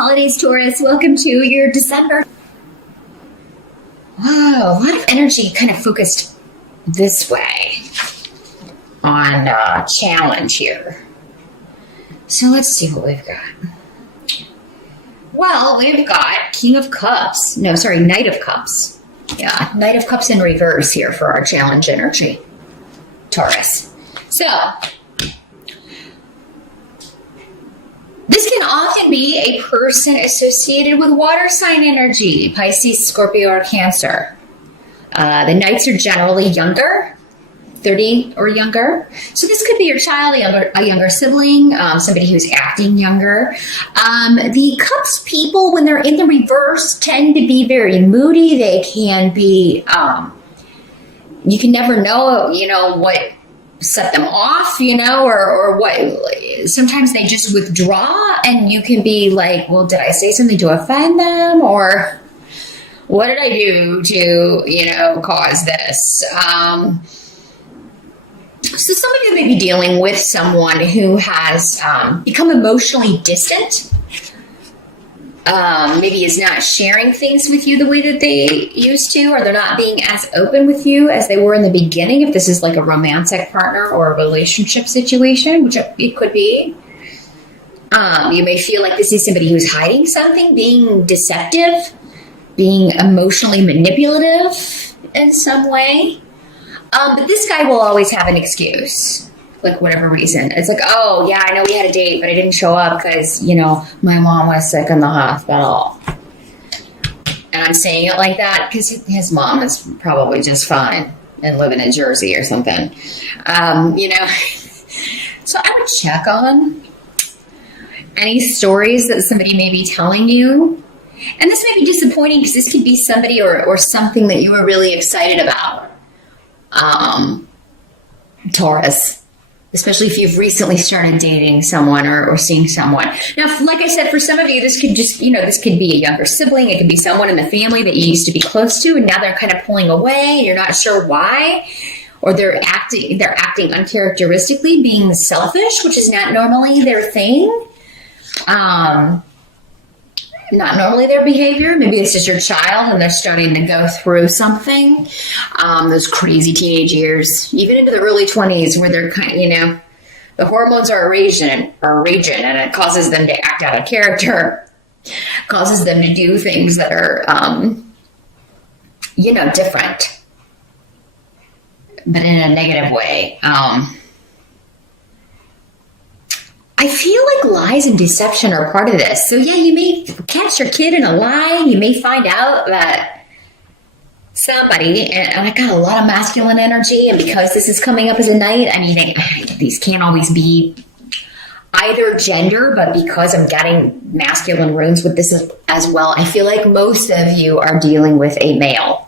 holidays, Taurus. Welcome to your December. Wow, a lot of energy kind of focused this way on challenge here. So let's see what we've got. Well, we've got King of Cups. No, sorry, Knight of Cups. Yeah, Knight of Cups in reverse here for our challenge energy, Taurus. So, this can often be a person associated with water sign energy, Pisces, Scorpio, or Cancer. The Knights are generally younger, 30 or younger. So this could be your child, a younger sibling, somebody who's acting younger. The Cups people, when they're in the reverse, tend to be very moody. They can be, you can never know, what set them off, or what. Sometimes they just withdraw, and you can be like, well, did I say something to offend them? Or what did I do to, cause this? So some of you may be dealing with someone who has become emotionally distant. Maybe is not sharing things with you the way that they used to, or they're not being as open with you as they were in the beginning, if this is like a romantic partner or a relationship situation, which it could be. You may feel like this is somebody who's hiding something, being deceptive, being emotionally manipulative in some way. But this guy will always have an excuse, like whatever reason. It's like, oh, yeah, I know we had a date, but I didn't show up because, my mom was sick in the hospital. And I'm saying it like that because his mom is probably just fine and living in Jersey or something. So I would check on any stories that somebody may be telling you. And this may be disappointing because this could be somebody or something that you were really excited about. Taurus, especially if you've recently started dating someone or seeing someone. Now, like I said, for some of you, this could just, this could be a younger sibling. It could be someone in the family that you used to be close to, and now they're kind of pulling away, and you're not sure why, or they're acting uncharacteristically, being selfish, which is not normally their thing. Not normally their behavior. Maybe it's just your child and they're starting to go through something. Those crazy teenage years, even into the early 20s, where they're kind of, the hormones are raging, and it causes them to act out of character, causes them to do things that are, different, but in a negative way. I feel like lies and deception are part of this. So yeah, you may catch your kid in a lie. You may find out that somebody, and I got a lot of masculine energy, and because this is coming up as a night, these can't always be either gender, but because I'm getting masculine runes with this as well, I feel like most of you are dealing with a male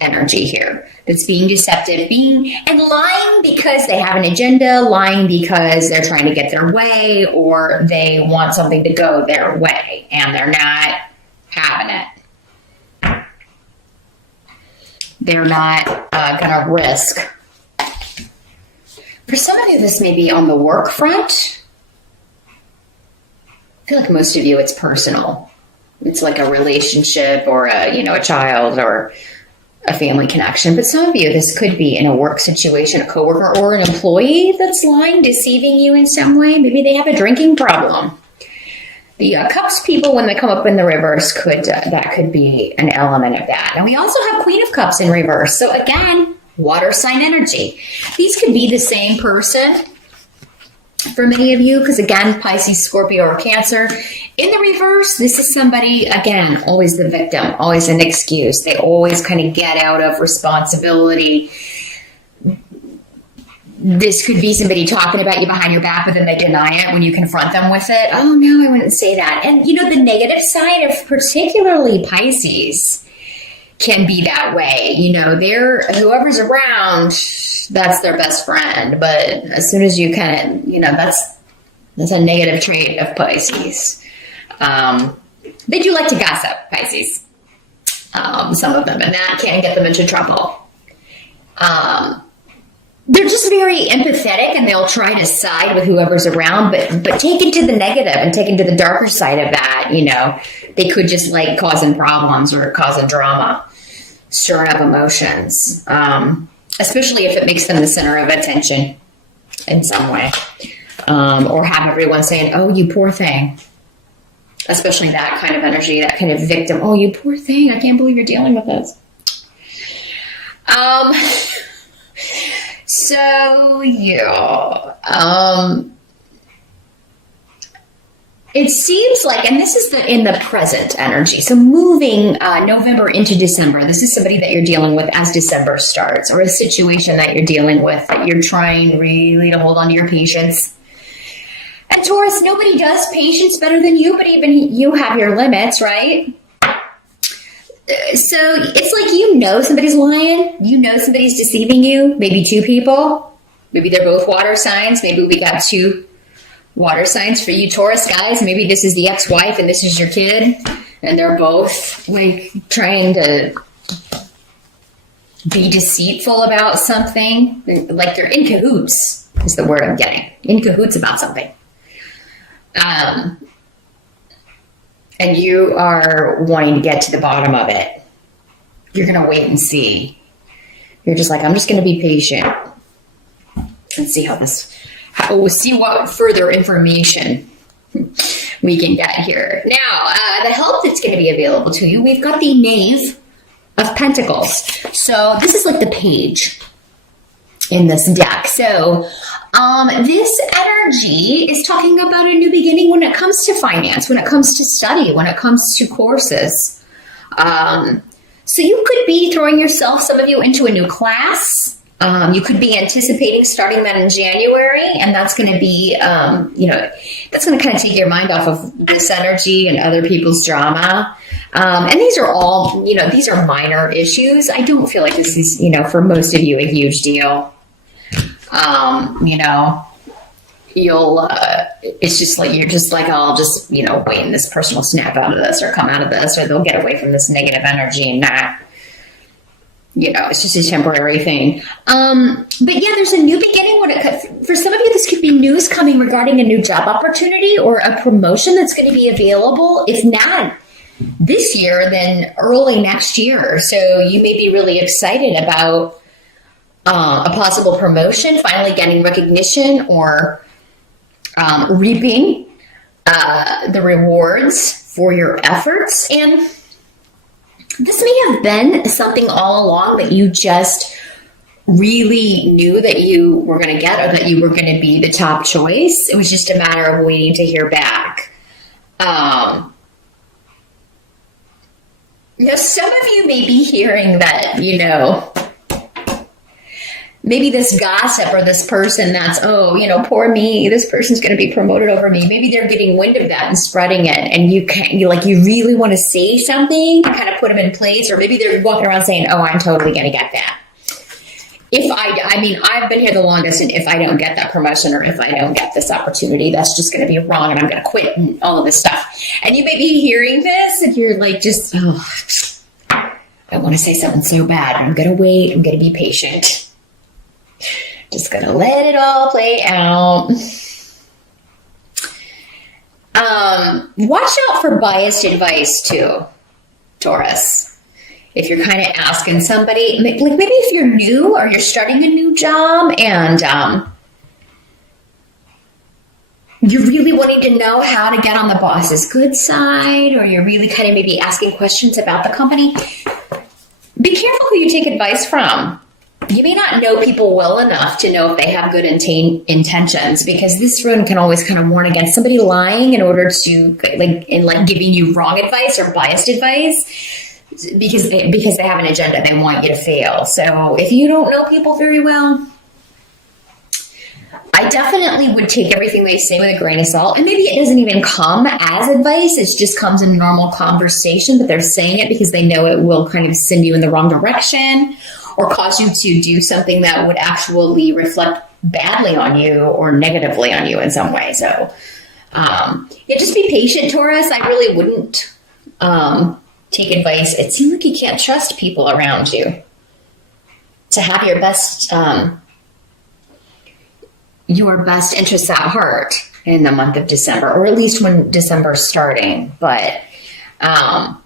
energy here that's being deceptive, and lying because they have an agenda, lying because they're trying to get their way, or they want something to go their way and they're not having it. They're not going to risk. For some of you, this may be on the work front. I feel like most of you, it's personal. It's like a relationship or a child or a family connection. But some of you, this could be in a work situation, a coworker or an employee that's lying, deceiving you in some way. Maybe they have a drinking problem. The Cups people, when they come up in the reverse, that could be an element of that. And we also have Queen of Cups in reverse. So again, water sign energy. These could be the same person for many of you, because again, Pisces, Scorpio, or Cancer. In the reverse, this is somebody, again, always the victim, always an excuse. They always kind of get out of responsibility. This could be somebody talking about you behind your back, but then they deny it when you confront them with it. Oh, no, I wouldn't say that. And, the negative side of particularly Pisces can be that way. Whoever's around, that's their best friend. But as soon as you kind of, that's a negative trait of Pisces. They do like to gossip, Pisces. Some of them, and that can get them into trouble. they're just very empathetic, and they'll try to side with whoever's around, but take it to the negative and take it to the darker side of that. They could just like causing problems or causing drama, stirring up emotions, especially if it makes them the center of attention in some way, or have everyone saying, "Oh, you poor thing." Especially that kind of energy, that kind of victim. "Oh, you poor thing. I can't believe you're dealing with this." So yeah, it seems like, and this is in the present energy. So moving November into December, this is somebody that you're dealing with as December starts, or a situation that you're dealing with that you're trying really to hold on to your patience. And Taurus, nobody does patience better than you, but even you have your limits, right? So it's like somebody's lying. Somebody's deceiving you. Maybe two people. Maybe they're both water signs. Maybe we got two water signs for you Taurus guys. Maybe this is the ex-wife and this is your kid. And they're both like trying to be deceitful about something. Like they're in cahoots is the word I'm getting. In cahoots about something. And you are wanting to get to the bottom of it. You're going to wait and see. You're just like, I'm just going to be patient and see we'll see what further information we can get here. Now, the help that's going to be available to you, we've got the Knave of Pentacles. So this is like the page in this deck. So this energy is talking about a new beginning when it comes to finance, when it comes to study, when it comes to courses. So you could be throwing some of you into a new class. You could be anticipating starting that in January, and that's going to be, that's going to kind of take your mind off of this energy and other people's drama. And these are all, these are minor issues. I don't feel like this is, for most of you, a huge deal. It's just like, you're just like, I'll just, wait, and this person will snap out of this or come out of this, or they'll get away from this negative energy and not, it's just a temporary thing. But yeah, there's a new beginning for some of you, this could be news coming regarding a new job opportunity or a promotion that's going to be available. If not this year, then early next year. So you may be really excited about a possible promotion, finally getting recognition, or reaping the rewards for your efforts. And this may have been something all along that you just really knew that you were going to get, or that you were going to be the top choice. It was just a matter of waiting to hear back. Some of you may be hearing that, maybe this gossip or this person that's, poor me, this person's going to be promoted over me. Maybe they're getting wind of that and spreading it. And you really want to say something to kind of put them in place. Or maybe they're walking around saying, oh, I'm totally going to get that. I've been here the longest, and if I don't get that promotion, or if I don't get this opportunity, that's just going to be wrong, and I'm going to quit, and all of this stuff. And you may be hearing this, and you're like, I want to say something so bad. I'm going to wait. I'm going to be patient. Just going to let it all play out. Watch out for biased advice too, Taurus. If you're kind of asking somebody, like maybe if you're new or you're starting a new job and you're really wanting to know how to get on the boss's good side, or you're really kind of maybe asking questions about the company, be careful who you take advice from. You may not know people well enough to know if they have good intentions, because this rune can always kind of warn against somebody lying in order to giving you wrong advice or biased advice, because they have an agenda. They want you to fail. So if you don't know people very well, I definitely would take everything they say with a grain of salt. And maybe it doesn't even come as advice. It just comes in normal conversation, but they're saying it because they know it will kind of send you in the wrong direction, or cause you to do something that would actually reflect badly on you or negatively on you in some way. So, just be patient, Taurus. I really wouldn't take advice. It seems like you can't trust people around you to have your best your best interests at heart in the month of December, or at least when December's starting. But some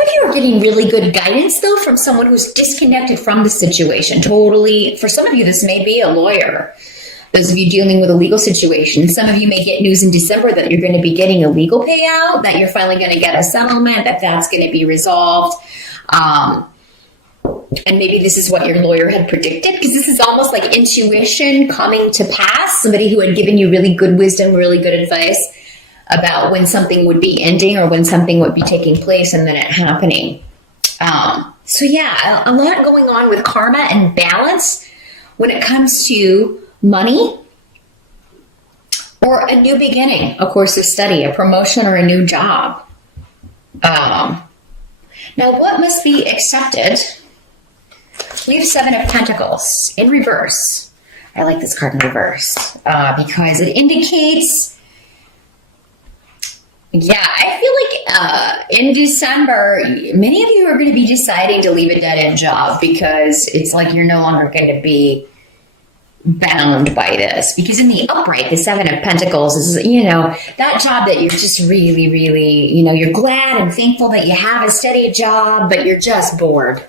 of you are getting really good guidance, though, from someone who's disconnected from the situation. Totally. For some of you, this may be a lawyer. Those of you dealing with a legal situation, some of you may get news in December that you're going to be getting a legal payout, that you're finally going to get a settlement, that's going to be resolved. And maybe this is what your lawyer had predicted, because this is almost like intuition coming to pass. Somebody who had given you really good wisdom, really good advice about when something would be ending or when something would be taking place, and then it happening. So yeah, a lot going on with karma and balance when it comes to money or a new beginning, a course of study, a promotion, or a new job. Now, what must be accepted? We have 7 of Pentacles in reverse. I like this card in reverse because it indicates, I feel like in December, many of you are going to be deciding to leave a dead-end job because it's like you're no longer going to be bound by this. Because in the upright, the 7 of Pentacles is, that job that you're just really, really, you're glad and thankful that you have a steady job, but you're just bored.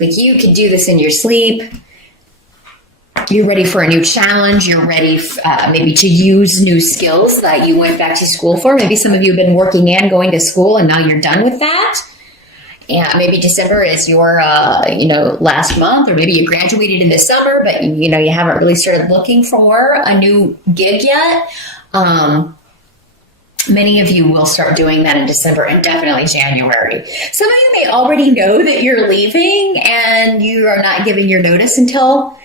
Like, you could do this in your sleep. You're ready for a new challenge. You're ready maybe to use new skills that you went back to school for. Maybe some of you have been working and going to school, and now you're done with that. And maybe December is your, last month, or maybe you graduated in the summer, but, you haven't really started looking for a new gig yet. Many of you will start doing that in December and definitely January. Some of you may already know that you're leaving and you are not giving your notice until,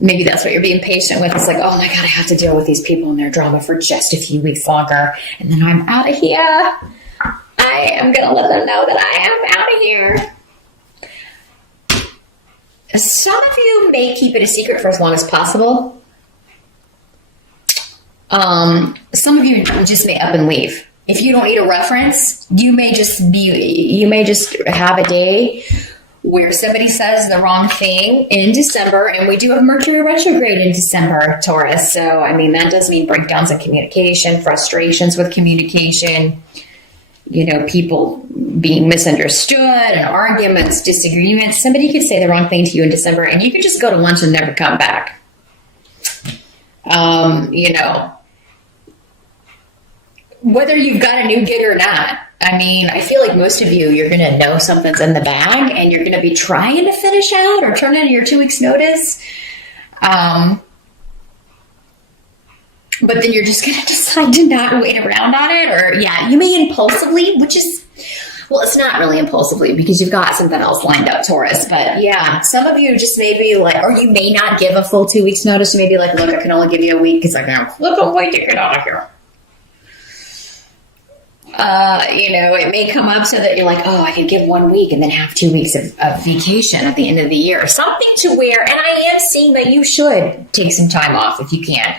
maybe that's what you're being patient with. It's like, oh my God, I have to deal with these people and their drama for just a few weeks longer, and then I'm out of here. I am going to let them know that I am out of here. Some of you may keep it a secret for as long as possible. Some of you just may up and leave. If you don't need a reference, you may just have a day where somebody says the wrong thing in December, and we do have Mercury retrograde in December, Taurus. So, that does mean breakdowns in communication, frustrations with communication, people being misunderstood, and arguments, disagreements. Somebody could say the wrong thing to you in December, and you could just go to lunch and never come back. Whether you've got a new gig or not. I feel like most of you, you're going to know something's in the bag, and you're going to be trying to finish out or turn in your 2 weeks notice. But then you're just going to decide to not wait around on it. Or, you may impulsively, which is, well, it's not really impulsively because you've got something else lined up, Taurus. But some of you just may be like, or you may not give a full 2 weeks notice. You may be like, look, I can only give you a week because I can't flip a way to get out of here. It may come up so that you're like, oh, I can give 1 week and then have 2 weeks of vacation at the end of the year. Something to where, and I am seeing that you should take some time off if you can.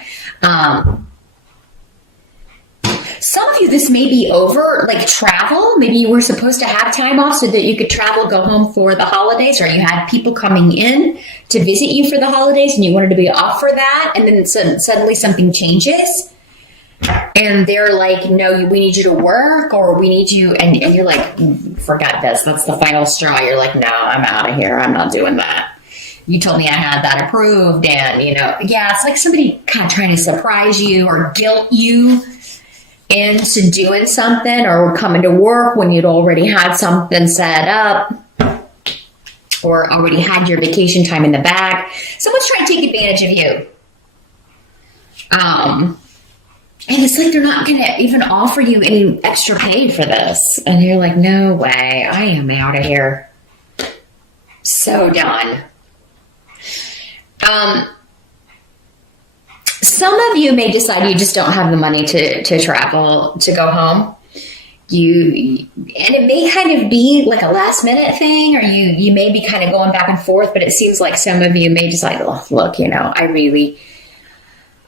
Some of you, this may be over, like travel. Maybe you were supposed to have time off so that you could travel, go home for the holidays, or you had people coming in to visit you for the holidays and you wanted to be off for that. And then suddenly something changes. And they're like, no, we need you to work, or we need you. And you're like, forgot this. That's the final straw. You're like, no, I'm out of here. I'm not doing that. You told me I had that approved. And, it's like somebody kind of trying to surprise you or guilt you into doing something, or coming to work when you'd already had something set up or already had your vacation time in the bag. Someone's trying to take advantage of you. And it's like they're not going to even offer you any extra pay for this. And you're like, no way, I am out of here. So done. Some of you may decide you just don't have the money to travel, to go home. And it may kind of be like a last minute thing, or you may be kind of going back and forth, but it seems like some of you may decide, oh, look, I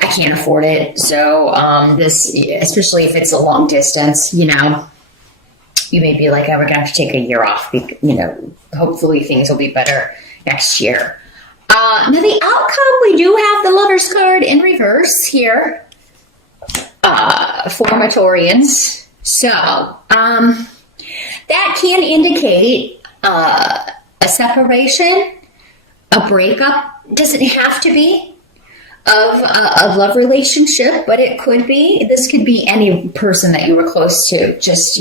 can't afford it. So this, especially if it's a long distance, you may be like, oh, we're going to have to take a year off. Hopefully things will be better next year. Now the outcome, we do have the Lover's card in reverse here for Taurians. So that can indicate a separation, a breakup. Doesn't have to be of a love relationship, but it could be. This could be any person that you were close to, just,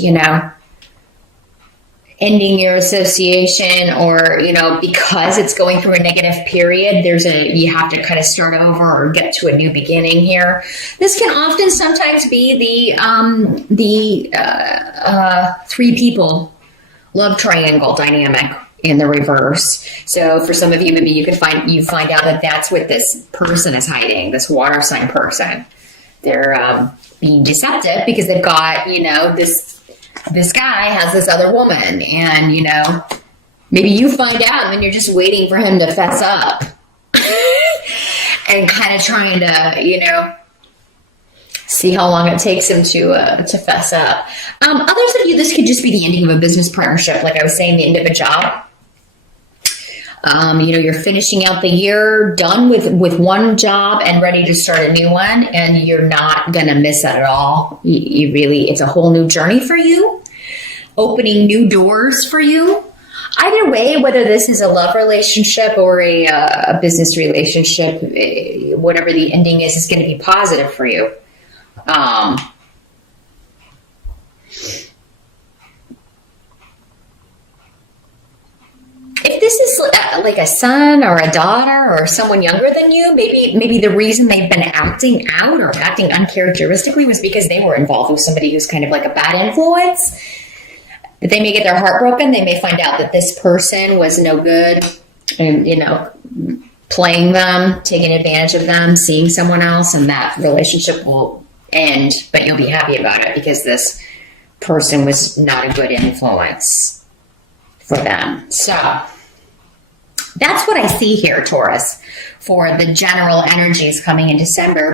ending your association, or, because it's going through a negative period, you have to kind of start over or get to a new beginning here. This can often sometimes be the three people love triangle dynamic in the reverse. So for some of you, maybe you find out that that's what this person is hiding, this water sign person. They're being deceptive because they've got, this guy has this other woman, and, maybe you find out and then you're just waiting for him to fess up and kind of trying to, see how long it takes him to fess up. Others of you, this could just be the ending of a business partnership. Like I was saying, the end of a job. You're finishing out the year, done with one job and ready to start a new one, and you're not going to miss that at all. It's a whole new journey for you, opening new doors for you. Either way, whether this is a love relationship or a business relationship, whatever the ending is going to be positive for you. If this is like a son or a daughter or someone younger than you, maybe the reason they've been acting out or acting uncharacteristically was because they were involved with somebody who's kind of like a bad influence. But they may get their heart broken. They may find out that this person was no good and, playing them, taking advantage of them, seeing someone else, and that relationship will end, but you'll be happy about it because this person was not a good influence for them. So that's what I see here, Taurus, for the general energies coming in December.